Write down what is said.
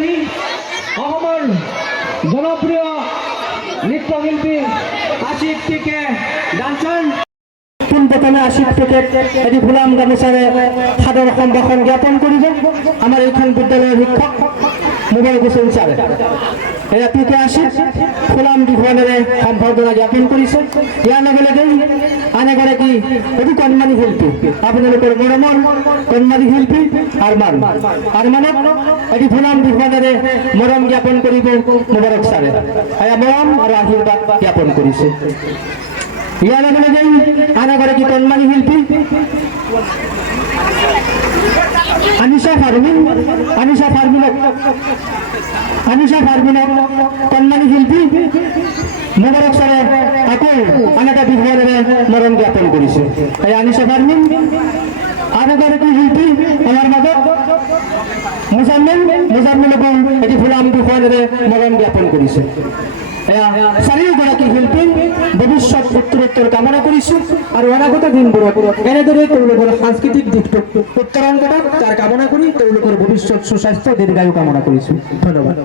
এটি অসমৰ জনপ্ৰিয় নৃত্যশিল্পী আশিক টিকে ডান্সাৰ প্ৰথমে আশিক টিকে এটি গোলাম গামোচাৰে সাদৰ সম্ভাষণ জ্ঞাপন কৰিব আমাৰ এইখন বিদ্যালয়ৰ শিক্ষক মোবাৰক হুছেইন ছাৰে। এয়া টিকে আশিক গোলাম দিখোৱানেৰে সম্বৰ্ধনা জ্ঞাপন কৰিছে। ইয়াৰ লগে লগে আন এগৰাকী অতি কণমানি শিল্পী আপোনালোকৰ মৰমৰ কণমানি শিল্পী আৰমান আৰমানক এটি গোলাম দিখোৱানেৰে মৰম জ্ঞাপন কৰিব মোবাৰক ছাৰে। এয়া মৰম আৰু আশীৰ্বাদ জ্ঞাপন কৰিছে। ইয়াৰ লগে লগে আন এগৰাকী কণমানি শিল্পী আনিশা ফাৰমিনক কণমানি শিল্পী মোবাৰক ছাৰে আকৌ আন এটা বিভাগেৰে মৰম জ্ঞাপন কৰিছে। এই আনিশা ফাৰমিন আন এগৰাকী শিল্পী আমাৰ মাজত মুজাম্মিলকো এটি গোলাম দিখোৱানেৰে মৰম জ্ঞাপন কৰিছে। চাৰিওগৰাকী শিল্পী ভৱিষ্যত উত্তৰোত্তৰ কামনা কৰিছো আৰু অনাগত দিনবোৰত এনেদৰে তেওঁলোকৰ সাংস্কৃতিক দিশটোক উত্তৰণ কৰক তাৰ কামনা কৰি তেওঁলোকৰ ভৱিষ্যত সুস্বাস্থ্য দীৰ্ঘায়ু কামনা কৰিছো। ধন্যবাদ।